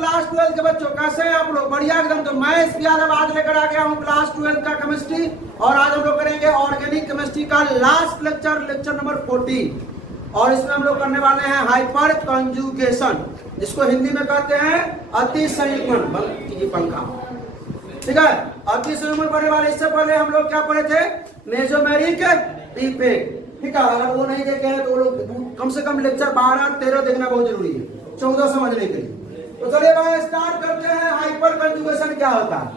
Class 12 के बच्चों, कैसे हैं आप लोग? बढ़िया एकदम। तो मैं इस यादव आज लेकर आ गया हूँ क्लास 12 का केमिस्ट्री, और आज हम लोग करेंगे ऑर्गेनिक केमिस्ट्री का लास्ट लेक्चर, लेक्चर नंबर 14। और इसमें हम लोग करने वाले हैं हाइपर कंजुगेशन, जिसको हिंदी में कहते हैं अति संयुग्मन। पंखा, ठीक है। अति संयुग्मन पढ़ने वाले, इससे पहले हम लोग क्या पढ़े थे? मेसोमेरिक इफेक्ट, ठीक है। अगर वो नहीं देखे हैं तो वो लोग कम से कम लेक्चर 12-13 देखना बहुत जरूरी है, 14 समझने के लिए। तो चलिए भाई स्टार्ट करते हैं। हाइपर कंजुगेशन क्या होता है?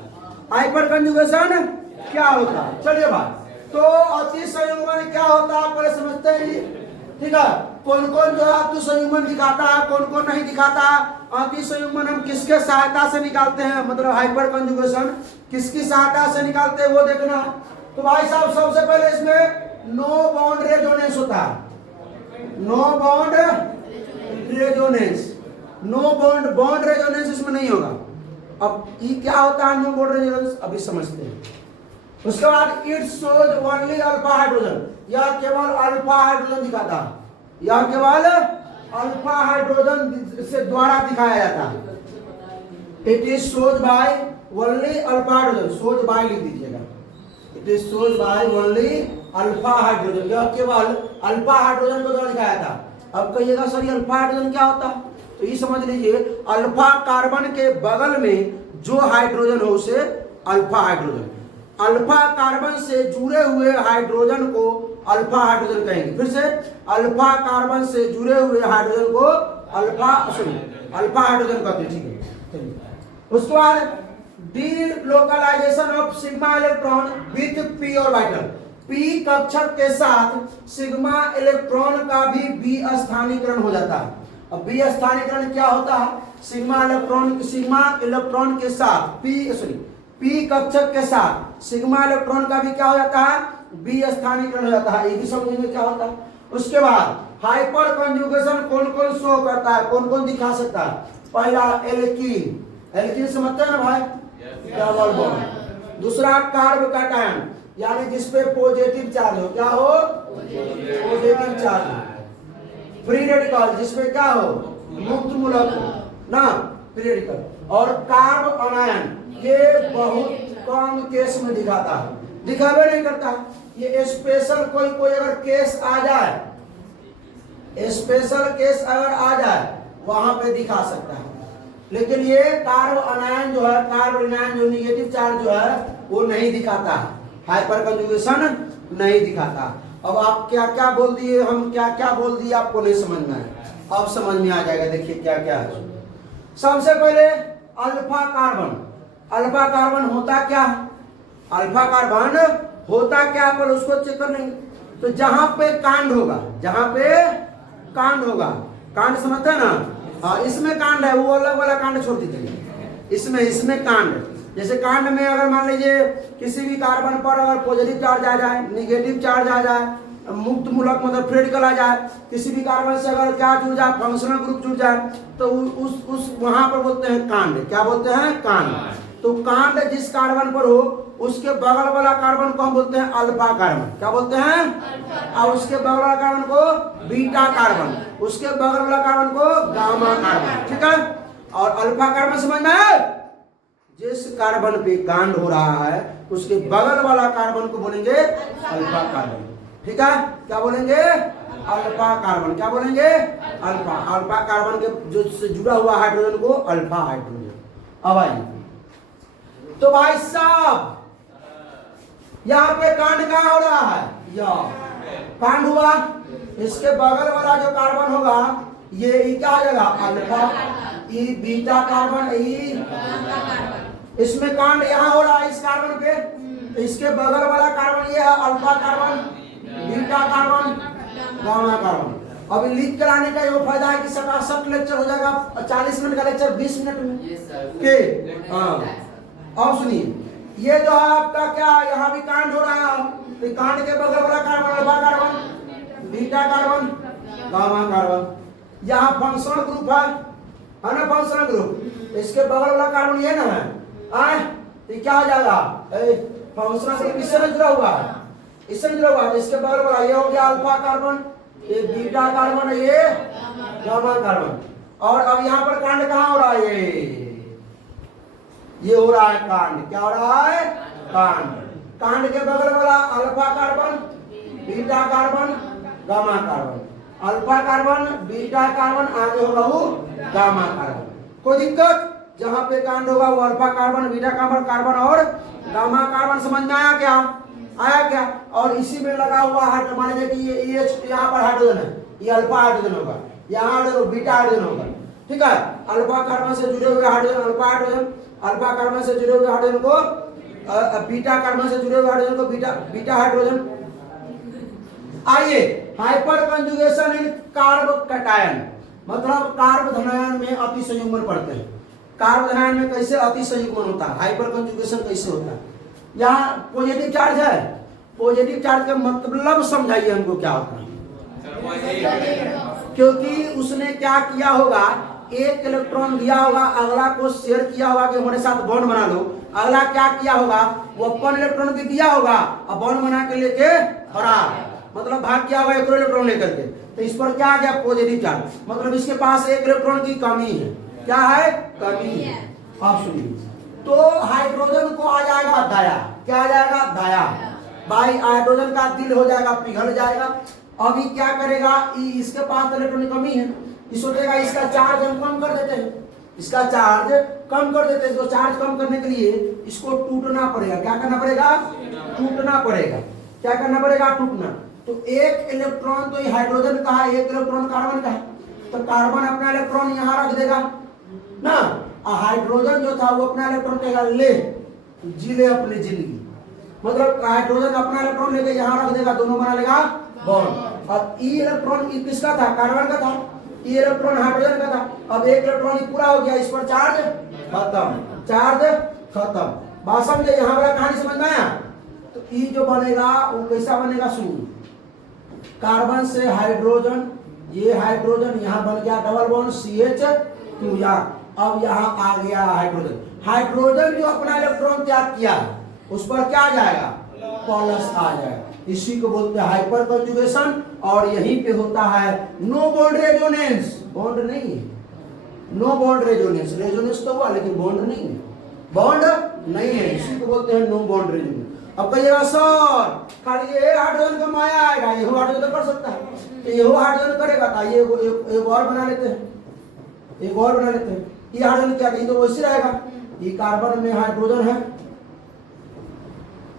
हाइपर कंजुगेशन क्या होता है? चलिए भाई, तो अति संयुग्मन क्या होता है पहले समझते हैं, ठीक है। कौन कौन जो है अति संयुग्मन दिखाता है, कौन कौन नहीं दिखाता। अति संयुग्मन हम किसके सहायता से निकालते हैं, मतलब हाइपर कंजुगेशन किसकी सहायता से निकालते हैं वो देखना। तो भाई साहब सबसे पहले इसमें नो बॉन्ड रेजोनेंस होता है। No bond resonance, no bond resonance इसमें नहीं होगा। अब ये क्या होता है नो बॉन्ड रेजोनेंस, अभी समझते हैं। उसके बाद it shows only alpha hydrogen, या केवल अल्फा हाइड्रोजन दिखाता है, या केवल अल्फा हाइड्रोजन से द्वारा दिखाया जाता है। It is shows by only alpha hydrogen, shows by लिख दीजिएगा। It is shows by only alpha hydrogen, या केवल अल्फा हाइड्रोजन को द्वारा दिखाया था। अब कहिएगा सर ये अल्फा हाइड्रोजन क्या होता है? तो ये समझ लीजिए, अल्फा कार्बन के बगल में जो हाइड्रोजन हो उसे अल्फा हाइड्रोजन, अल्फा कार्बन से जुड़े हुए हाइड्रोजन को अल्फा हाइड्रोजन कहेंगे। फिर से, अल्फा कार्बन से जुड़े हुए हाइड्रोजन को अल्फा हाइड्रोजन कहते हैं, ठीक है। उसके बाद delocalisation of sigma electron with p orbital, p कक्षक के साथ सिग्मा इलेक्ट्रॉन का भी बी स्थानीकरण हो जाता है। अब बी स्थानीकरण क्या होता है? सिग्मा इलेक्ट्रॉन के साथ पी कक्षक के साथ सिग्मा इलेक्ट्रॉन का भी क्या हो जाता है? बी स्थानीकरण हो जाता है। ये भी समझेंगे क्या होता है। उसके बाद हाइपर कंजुगेशन कौन कौन शो करता है, कौन कौन दिखा सकता है? पहला एल्कीन, एल्कीन समझते हैं ना भाई, डबल बॉन्ड। दूसरा कार्ब कैटायन, यानी जिसपे पॉजिटिव चार्ज हो, क्या हो? Positive charge. फ्री रेडिकल, जिसमें क्या हो? मुक्त मूलक हो ना, फ्री रेडिकल। और कार्ब अनायन, ये बहुत कम केस में दिखाता है, दिखावे नहीं करता। ये स्पेशल कोई अगर केस आ जाए, स्पेशल केस अगर आ जाए वहां पे दिखा सकता है, लेकिन ये कार्ब अनायन जो है, कार्ब अनायन जो निगेटिव चार्ज जो है वो नहीं दिखाता है, हाइपर कंजुगेशन नहीं दिखाता। अब आप क्या क्या बोल दिए, हम क्या क्या बोल दिए आपको नहीं समझ में आया, अब समझ में आ जाएगा। देखिए क्या क्या है। सबसे पहले अल्फा कार्बन, अल्फा कार्बन होता क्या? अल्फा कार्बन होता क्या पर उसको चेक कर लेंगे। तो जहां पे कांड होगा, जहां पे कांड होगा, कांड समझते हैं ना? हाँ, इसमें कांड है, वो अलग वाला कांड छोड़ दीजिए। इसमें कांड, जैसे कांड में अगर मान लीजिए किसी भी कार्बन पर अगर पॉजिटिव चार्ज आ जाए, निगेटिव चार्ज आ जाए, मुक्त मूलक मतलब फ्री रेडिकल आ जाए, किसी भी कार्बन से अगर क्या जुड़ जाए, फंक्शनल ग्रुप जुड़ जाए, तो उस वहां पर बोलते हैं कांड। क्या बोलते हैं? कांड। तो कांड जिस कार्बन पर हो उसके बगल वाला कार्बन को हम बोलते हैं अल्फा कार्बन। क्या बोलते हैं? और उसके बगल वाला कार्बन को बीटा कार्बन, उसके बगल वाला कार्बन को गामा कार्बन, ठीक है। और अल्फा कार्बन समझ में आए? जिस कार्बन पे कांड हो रहा है उसके बगल वाला कार्बन को बोलेंगे अल्फा कार्बन, ठीक है। क्या बोलेंगे? Alpha carbon. क्या बोलेंगे? अल्फा कार्बन के जो से जुड़ा हुआ हाइड्रोजन को अल्फा हाइड्रोजन। अब आइए, तो भाई साहब यहाँ पे कांड कहाँ हो रहा है? कांड हुआ, इसके बगल वाला जो कार्बन होगा ये क्या हो जाएगा? अल्फा, ई बीटा कार्बन, ई इसमें कांड यहाँ हो रहा है इस कार्बन पे। इसके बगल वाला कार्बन ये है alpha carbon, beta carbon, gamma carbon. अभी लिख कर आने का ये फायदा है कि सटासट लेक्चर हो जाएगा, 40 मिनट का लेक्चर 20 मिनट में के। हाँ, अब सुनिए, ये जो है आपका क्या, यहाँ भी कांड हो रहा है। तो कांड के बगल वाला carbon alpha carbon, beta carbon, gamma carbon. यहाँ फंक्शनल ग्रुप है ना, फंक्शनल ग्रुप। इसके बगल वाला कार्बन ये ना है, तो क्या हो जाएगा? फंक्शनल ग्रुप किससे जुड़ा हुआ है? इससे जुड़ा हुआ है। इसके बगल वाला ये हो गया अल्फा कार्बन, ये बीटा कार्बन, ये गामा कार्बन। और अब यहाँ पर कांड कहाँ हो रहा है? ये ये हो रहा है कांड। क्या हो रहा है? कांड। कांड के बगल वाला alpha carbon, beta carbon, gamma carbon, alpha carbon, beta carbon, आगे होगा वो गामा कार्बन। कोई दिक्कत? जहां पे कांड होगा वो alpha carbon, beta carbon, carbon और गामा कार्बन। समझ में आया क्या? आया क्या? और इसी में लगा हुआ हाइड्रोजन, मान लीजिए कि ये यहाँ पर हाइड्रोजन है, ये अल्फा हाइड्रोजन होगा, यहाँ हाइड्रोजन बीटा हाइड्रोजन होगा। ठीक है, अल्फा कार्बन से जुड़े हुए hydrogen alpha hydrogen, alpha carbon से जुड़े हुए हाइड्रोजन को बीटा कार्बन से जुड़े हुए हाइड्रोजन को बीटा हाइड्रोजन। आइए, हाइपर कंजुगेशन इन कार्ब कैटायन, मतलब कार्ब धनायन में अति संयुग्मन पढ़ते हैं। कार्ब धनायन में कैसे अति संयुग्मन होता है, हाइपर कंजुगेशन कैसे होता है। यहाँ पॉजिटिव चार्ज है, पॉजिटिव चार्ज का मतलब समझाइए हमको क्या होता है। क्योंकि उसने क्या किया होगा, एक इलेक्ट्रॉन दिया होगा, अगला को शेयर किया होगा कि हमारे साथ बॉन्ड बना लो। अगला क्या किया होगा, वो अपन इलेक्ट्रॉन भी दिया होगा और बॉन्ड बना के लेके फरार, मतलब भाग किया होगा एक इलेक्ट्रॉन लेकर के। तो इस पर क्या आ गया, पॉजिटिव चार्ज, मतलब इसके पास एक इलेक्ट्रॉन की कमी है। क्या है? कमी है। आप सुनिए, तो हाइड्रोजन को आ जाएगा दाया। क्या आ जाएगा? दाया। भाई हाइड्रोजन का दिल हो जाएगा, पिघल जाएगा। अभी क्या करेगा, इसके पास इलेक्ट्रॉन की कमी है, ये सोचेगा इसका चार्ज हम कम कर देते हैं, इसका चार्ज कम कर देते हैं। तो चार्ज कम करने के लिए इसको टूटना पड़ेगा। क्या करना पड़ेगा? टूटना पड़ेगा। क्या करना पड़ेगा? टूटना। तो एक इलेक्ट्रॉन तो ये हाइड्रोजन का है, एक इलेक्ट्रॉन कार्बन का है, तो कार्बन अपना इलेक्ट्रॉन यहाँ रख देगा ना, हाइड्रोजन जो था वो अपना इलेक्ट्रॉन कहेगा ले, जी ले अपनी जिंदगी, मतलब हाइड्रोजन अपना इलेक्ट्रॉन लेके यहाँ रख देगा, दोनों बना लेगा बॉन्ड। और ई इलेक्ट्रॉन किसका था? कार्बन का था। ई इलेक्ट्रॉन हाइड्रोजन का था। अब एक इलेक्ट्रॉन पूरा हो गया, इस पर चार्ज खत्म, चार्ज खत्म। बात समझे? यहाँ वाला कहानी समझ में आया? तो ई जो बनेगा वो कैसा बनेगा, सुन, कार्बन से हाइड्रोजन, ये हाइड्रोजन यहाँ बन गया डबल बॉन्ड CH2 यहाँ। अब यहाँ आ गया हाइड्रोजन। हाइड्रोजन जो अपना इलेक्ट्रॉन त्याग किया उस पर क्या आ जाएगा? प्लस आ जाएगा। इसी को बोलते हैं हाइपर कंजुगेशन। और यहीं पे होता है नो बॉन्ड रेजोनेंस। बॉन्ड नहीं है, नो बॉन्ड रेजोनेंस। रेजोनेंस तो हुआ लेकिन बॉन्ड नहीं है, बॉन्ड नहीं है, इसी को बोलते हैं नो बॉन्ड रेजोनेंस। अब कहिएगा सर खाली ये हाइड्रोजन का माया आएगा, ये हाइड्रोजन कर सकता है, तो ये हाइड्रोजन करेगा, तो ये एक और बना लेते हैं, एक और बना लेते हैं। ये हाइड्रोजन क्या, ये तो वैसे रहेगा। ये कार्बन में हाइड्रोजन है,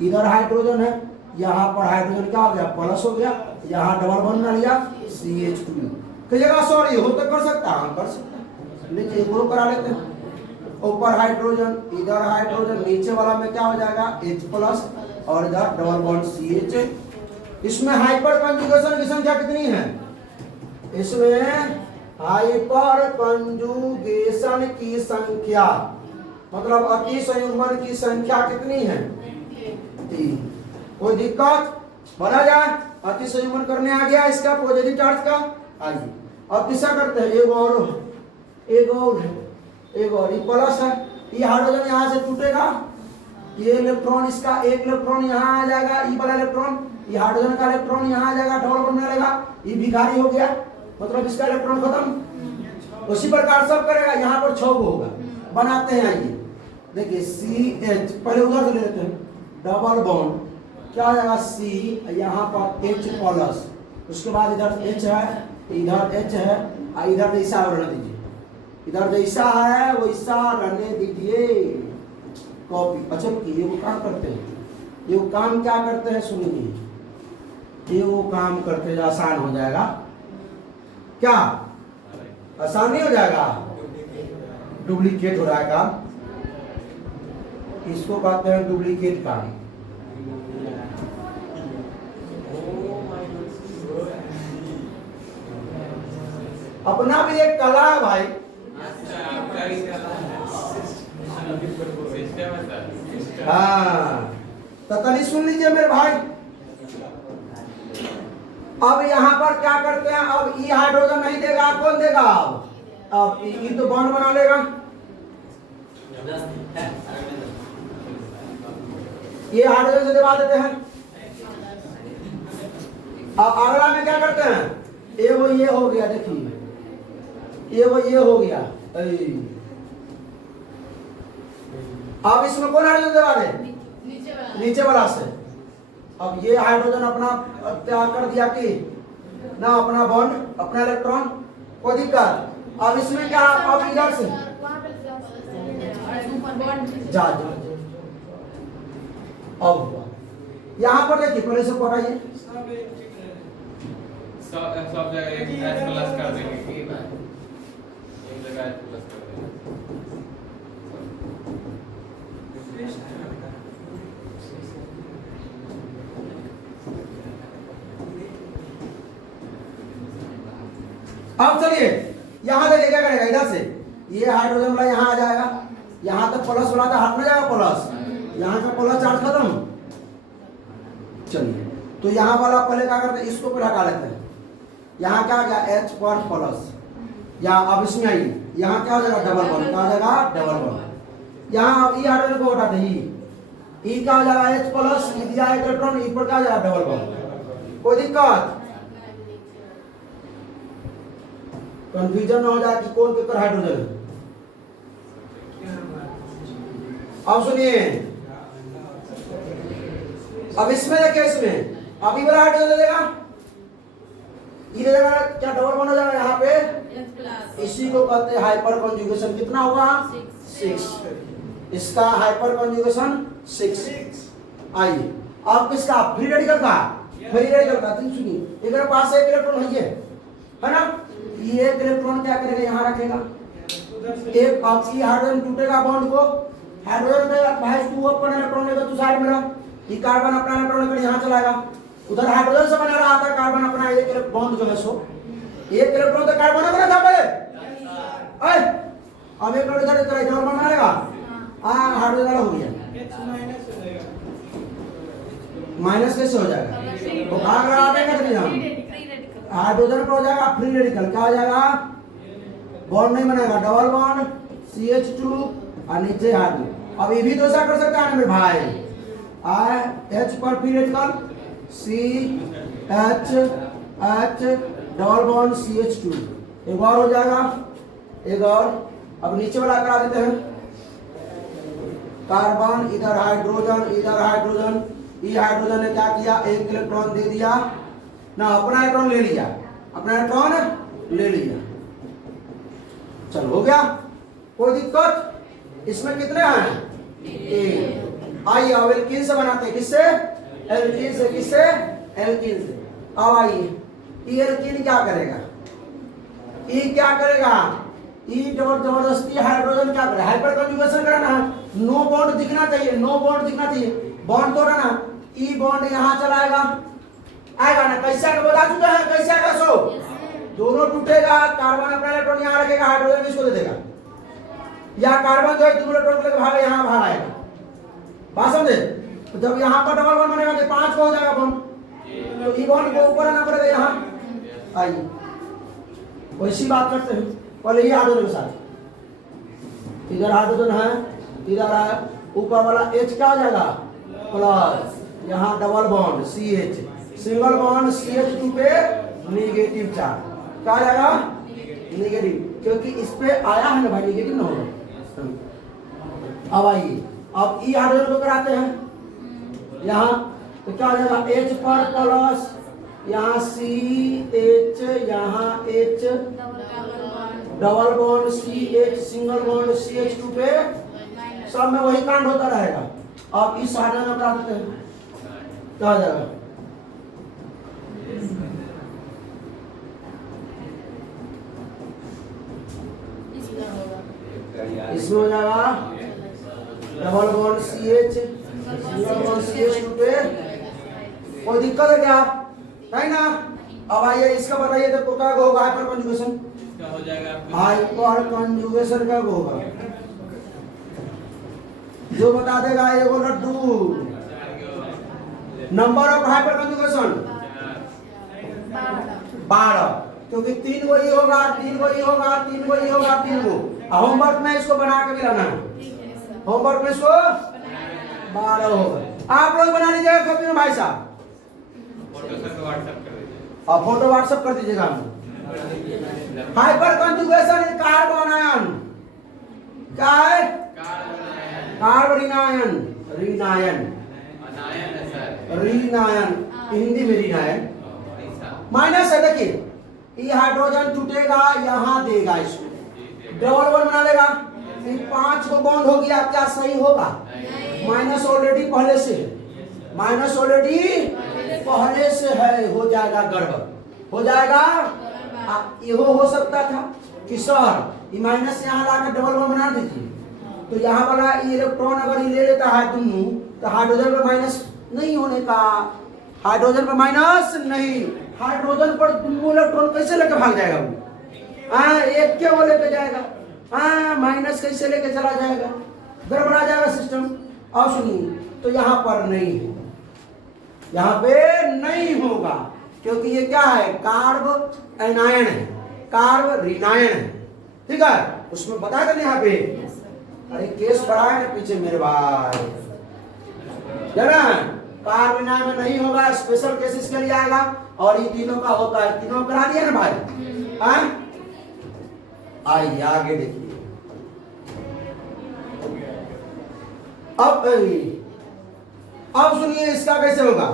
इधर हाइड्रोजन है, यहाँ पर हाइड्रोजन क्या हो गया, प्लस हो गया, यहाँ डबल बॉन्ड बना लिया CH2। कहिएगा सर ये हो तो कर सकता है, कर सकता है, नीचे एक और करा लेते हैं। ऊपर हाइड्रोजन, इधर हाइड्रोजन, नीचे वाला में क्या हो जाएगा H+ और इधर डबल बॉन्ड CH। इसमें हाइपर कंजुगेशन की संख्या कितनी है? इसमें हाइपर कंजुगेशन की संख्या मतलब अति संयुग्मन की संख्या कितनी है? 3। कोई दिक्कत? बढ़ा जाए, अति संयुग्मन करने आ गया इसका पॉजिटिव चार्ज का। आइए अब तीसरा करते हैं, एक और है, एक और प्लस है। ये हाइड्रोजन यहाँ से टूटेगा, ये इलेक्ट्रॉन, इसका एक इलेक्ट्रॉन यहाँ आ जाएगा, ई वाला इलेक्ट्रॉन, ये हाइड्रोजन का इलेक्ट्रॉन यहाँ आ जाएगा, डबल बॉन्ड मिलेगा, ये भिखारी हो गया, मतलब इसका इलेक्ट्रॉन खत्म। उसी प्रकार सब करेगा, यहाँ पर 6 होगा। बनाते हैं, आइए देखिए CH, पहले उधर से ले लेते हैं, डबल बॉन्ड क्या आ जाएगा C, यहाँ पर H+, उसके बाद इधर H है, इधर H है, इधर जैसा रहने दीजिए, इधर जैसा है वैसा रहने दीजिए, कॉपी। अच्छा ये वो काम करते हैं, ये वो काम क्या करते हैं सुनिए, ये वो काम करते हैं आसान हो जाएगा। क्या आसान नहीं हो जाएगा? डुप्लीकेट हो रहा है काम, इसको कहते हैं डुप्लीकेट काम। अपना भी एक कला है भाई। हाँ तो तनी सुन लीजिए मेरे भाई। अब यहाँ पर क्या करते हैं, अब ई हाइड्रोजन नहीं देगा, कौन देगा? अब ई तो बॉन्ड बना लेगा, ये हाइड्रोजन से दबा देते हैं। अब अगला में क्या करते हैं, ये हो गया, देखिए ये हो गया, अब इसमें कौन हाइड्रोजन दे वाले? नीचे वाला से। अब ये हाइड्रोजन अपना त्याग कर दिया कि ना, अपना बॉन्ड, अपना इलेक्ट्रॉन, कोई दिक्कत? अब इसमें क्या, अब इधर से जा जा। अब यहाँ पर देखिए, पहले से पढ़ाइए। सब जगह एक प्लस कर देंगे कि एक जगह प्लस कर देंगे। अब चलिए यहां देखिए क्या करेगा, इधर से ये हाइड्रोजन वाला यहाँ आ जाएगा, यहाँ तक प्लस वाला था, हट में जाएगा प्लस, यहाँ का प्लस चार्ज खत्म। चलिए तो यहाँ वाला पहले क्या करते हैं, इसको पहले हटा लेते हैं। यहाँ क्या आ गया, H पर प्लस, या अब इसमें आइए, यहाँ क्या हो जाएगा, डबल बॉन्ड, क्या हो जाएगा, डबल बॉन्ड। यहाँ अब ई हाइड्रोजन को हटाते हैं, ई क्या हो जाएगा, H प्लस, ई दिया इलेक्ट्रॉन, ई पर क्या हो जाएगा, डबल बॉन्ड। कोई दिक्कत? कंफ्यूजन ना हो जाए कि कौन कितना हाइड्रोजन है। अब सुनिए, अब इसमें देखिए, इसमें अभी वाला हाइड्रोजन दे देगा, ये देगा क्या, डबल बॉन्ड हो जाएगा यहाँ पे। इसी को कहते हैं हाइपर कॉन्जुगेशन। कितना होगा, 6। इसका हाइपर कॉन्जुगेशन 6। आइए अब किसका, फ्री रेडिकल का, फ्री रेडिकल का सुनिए, एक पास एक इलेक्ट्रॉन है ना, ये एक इलेक्ट्रॉन क्या करेगा, यहाँ रखेगा एक, अब ये हाइड्रोजन टूटेगा बॉन्ड को, हाइड्रोजन में भाई तू अपना इलेक्ट्रॉन लेगा, तू साइड में रह, ये कार्बन अपना इलेक्ट्रॉन लेकर यहाँ चलाएगा, उधर हाइड्रोजन से बना रहा था कार्बन अपना एक बॉन्ड जो है सो एक इलेक्ट्रॉन तो कार्बन बना था पहले, अब एक इधर और बना लेगा, हाइड्रोजन वाला हो गया, माइनस कैसे हो जाएगा, तो भाग रहा है हाइड्रोजन पर हो जाएगा फ्री रेडिकल, क्या हो जाएगा, बॉन्ड नहीं बनेगा, डबल बॉन्ड CH2 और नीचे हाइड्रोजन। अब ये भी तो ऐसा कर सकता है मेरे भाई, H पर free radical CH double bond CH2, एक और हो जाएगा, एक और। अब नीचे वाला करा देते हैं, कार्बन इधर हाइड्रोजन, इधर हाइड्रोजन, ये हाइड्रोजन ने क्या किया, एक इलेक्ट्रॉन दे दिया ना, अपना इलेक्ट्रॉन ले लिया, अपना इलेक्ट्रॉन ले लिया। चलो हो गया, कोई दिक्कत? इसमें कितने हैं, आइए अब एल्कीन से बनाते हैं, किससे, एल्कीन से, किससे, एल्कीन से। अब आइए, ये एल्कीन क्या करेगा, ये क्या करेगा, ये जबरदस्ती हाइड्रोजन क्या करेगा, हाइपर कंजुगेशन कराना है, नो बॉन्ड दिखना चाहिए, नो बॉन्ड दिखना चाहिए, बॉन्ड तोड़ना, ई बॉन्ड यहाँ चलाएगा, आएगा ना, कैसा का बता चुका है, कैसा का सो दोनों टूटेगा, कार्बन अपना इलेक्ट्रॉन यहाँ रखेगा, हाइड्रोजन इसको दे देगा, या कार्बन जो है तुम इलेक्ट्रॉन लेकर भागे यहाँ बाहर आएगा, बात समझे। तो जब यहाँ पर डबल बॉन्ड बनेगा तो 5 को हो जाएगा बॉन्ड, तो ई बॉन्ड को ऊपर आना पड़ेगा यहाँ। आइए वैसी बात करते हैं, पहले ये हाइड्रोजन के साथ, इधर हाइड्रोजन है, इधर है, ऊपर वाला H क्या हो जाएगा, प्लस, यहाँ double bond CH, single bond CH2 पे नेगेटिव चार्ज, क्या आ जाएगा, नेगेटिव, क्योंकि इस पे आया है ना भाई, नेगेटिव ना होगा। अब आइए, अब ई हाइड्रोजन को कराते हैं यहाँ, तो क्या हो जाएगा, H पर प्लस, यहाँ CH, यहाँ H, double bond CH, single bond CH2 पे, सब में वही कांड होता रहेगा। अब इस हाइड्रोजन को करा देते हैं, क्या हो जाएगा, इसमें हो जाएगा double bond CH, single bond CH2 पे, कोई दिक्कत है क्या, नहीं ना। अब आइए इसका बताइए, तो क्या होगा, हाइपर कंजुगेशन, हो जाएगा, हाइपर कंजुगेशन क्या होगा, जो बता देगा ये वो लड्डू, नंबर ऑफ हाइपर कंजुगेशन 12, क्योंकि 3 वही होगा, 3 वही होगा, 3 वही होगा, 3 को होमवर्क में इसको बना के भी लाना है, होमवर्क में इसको 12 होगा, आप लोग बना लीजिएगा कॉपी में भाई साहब, और फोटो व्हाट्सएप कर दीजिएगा। Hyper conjugation is carbon ion, क्या है, कार्बन कार्बोनिनायन, रिनायन, अनायन है सर। रिनायन, हिंदी में रिनायन माइनस है। देखिए ये हाइड्रोजन टूटेगा, यहाँ देगा इसको, डबल बॉन्ड बना लेगा, 5 को बॉन्ड हो गया, क्या सही होगा? माइनस ऑलरेडी पहले से है, माइनस ऑलरेडी पहले से है, हो जाएगा गड़बड़, हो जाएगा। ये हो सकता था कि सर ये माइनस यहाँ लाकर डबल बॉन्ड बना दीजिए, तो यहाँ वाला ये इलेक्ट्रॉन अगर ये ले लेता है दोनों, तो हाइड्रोजन पर माइनस नहीं होने का, हाइड्रोजन पर माइनस नहीं, हाइड्रोजन पर दोनों इलेक्ट्रॉन कैसे लेके भाग जाएगा वो? हाँ, एक के वो लेके जाएगा, हाँ, माइनस कैसे लेके चला जाएगा, गड़बड़ा जाएगा सिस्टम। अब सुनिए, तो यहाँ पर नहीं है, यहाँ पे नहीं होगा, क्योंकि ये क्या है? कार्ब एनायन है, कार्ब रिनायन है, ठीक है। उसमें बता दें यहाँ पे, अरे केस बढ़ा है ना पीछे मेरे भाई, जाना कार्ब एनायन में नहीं होगा, स्पेशल केस इसके लिए आएगा, और ये तीनों का होता है, तीनों करा दिया ना भाई। हाँ, आइए आगे देखिए। अब सुनिए इसका कैसे होगा।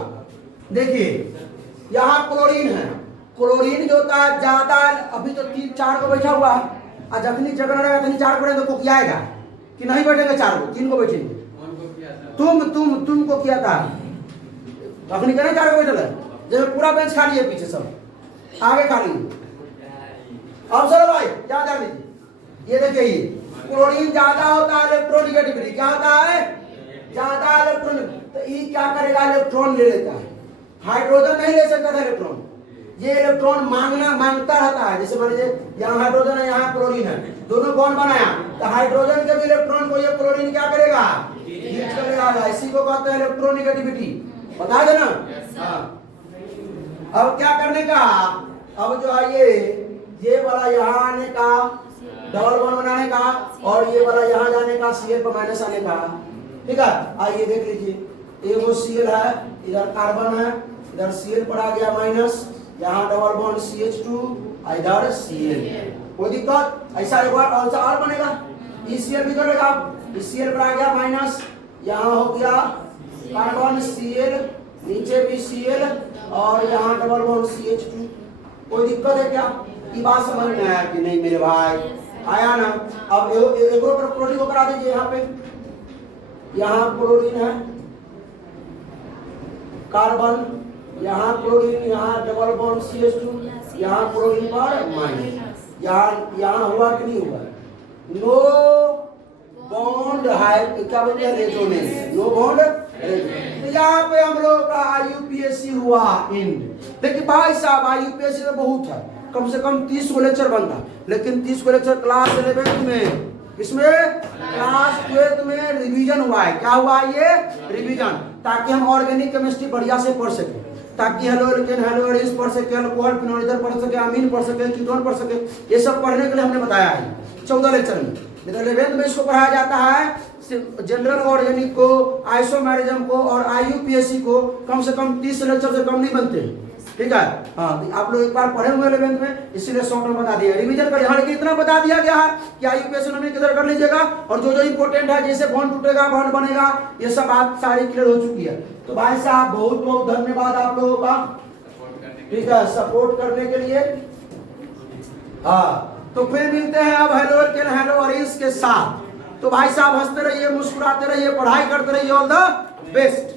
देखिए यहाँ क्लोरीन है, क्लोरीन जो होता है ज्यादा, अभी तो 3-4 को बैठा हुआ है, और जखनी जगह रहेगा तो 4 को बैठेंगे तो क्या आएगा कि नहीं बैठेंगे 4 को, 3 को बैठेंगे। तुमको किया था अखनी कहना 4 को बैठे है, जब पूरा बेंच खाली है, पीछे सब आगे खाली। अब चलो भाई क्या जान लीजिए, ये देखिए ये क्लोरीन ज्यादा होता है इलेक्ट्रोनिगेटिविटी, क्या होता है? ज्यादा इलेक्ट्रॉन, तो ये क्या करेगा? इलेक्ट्रॉन ले लेता है, हाइड्रोजन नहीं ले सकता था इलेक्ट्रॉन, ये इलेक्ट्रॉन मांगता रहता है। जैसे मान लीजिए यहाँ हाइड्रोजन है, यहाँ क्लोरीन है, दोनों बॉन्ड बनाया, तो हाइड्रोजन के भी इलेक्ट्रॉन को ये क्लोरीन क्या करेगा? खींच कर ले आएगा, इसी को कहते हैं इलेक्ट्रोनिगेटिविटी, बता देना। हाँ, अब क्या करने का? अब जो है ये वाला यहाँ आने का, डबल बॉन्ड बनाने का, और ये वाला यहाँ जाने का, Cl पर माइनस आने का, ठीक है। आइए देख लीजिए, ये वो Cl है, इधर कार्बन है, इधर Cl पर आ गया माइनस, यहाँ डबल बॉन्ड CH2, इधर Cl, कोई दिक्कत? ऐसा एक बार और बनेगा, Cl भी करेगा, Cl पर आ गया माइनस, यहाँ हो गया कार्बन Cl, नीचे भी Cl, और यहाँ डबल बॉन्ड CH2, कोई दिक्कत है क्या? ये बात समझ में आया कि नहीं मेरे भाई? आया ना। अब एक और क्लोरीन को करा दीजिए, यहाँ पे, यहाँ क्लोरीन है, कार्बन, यहाँ क्लोरीन, यहाँ डबल बॉन्ड CH2, यहाँ क्लोरीन पर माइनस, यहाँ हुआ कि नहीं हुआ? नो बॉन्ड है, क्या बोलते हैं? Resonance, no bond. यहाँ पे हम लोग का IUPAC हुआ इन। देखिए भाई साहब, IUPAC तो बहुत है, कम से कम 30 को लेक्चर बनता, लेकिन 30 को लेक्चर क्लास 11 में, इसमें क्लास 12 में रिवीजन हुआ है। क्या हुआ है? ये रिवीजन, ताकि हम ऑर्गेनिक केमिस्ट्री बढ़िया से पढ़ सके, ताकि हेलोएल्केन, हेलोएरिस पढ़ सके, अल्कोहल, फिनोल ईथर पढ़ सके, अमीन पढ़ सके, कीटोन पढ़ सके, ये सब पढ़ने के लिए हमने बताया है 14 लेक्चर में। 11th में इसको पढ़ाया जाता है जनरल ऑर्गेनिक को, आइसोमेरिज्म को और IUPAC को, कम से कम 30 लेक्चर से कम नहीं बनते, ठीक है। हाँ, आप लोग एक बार पढ़े हुए 11th में, इसीलिए शॉर्ट में बता दिया, रिवीजन कर, यहाँ इतना बता दिया गया है कि IUPAC नंबर किधर कर लीजिएगा, और जो इंपॉर्टेंट है, जैसे बॉन्ड टूटेगा, बॉन्ड बनेगा, ये सब बात सारी क्लियर हो चुकी है। तो भाई साहब बहुत बहुत धन्यवाद आप लोगों का, ठीक है, सपोर्ट करने के लिए। हाँ, तो फिर मिलते हैं अब हेलोएल्केन, हेलोअरिस के साथ। तो भाई साहब हंसते रहिए, मुस्कुराते रहिए, पढ़ाई करते रहिए, ऑल द बेस्ट।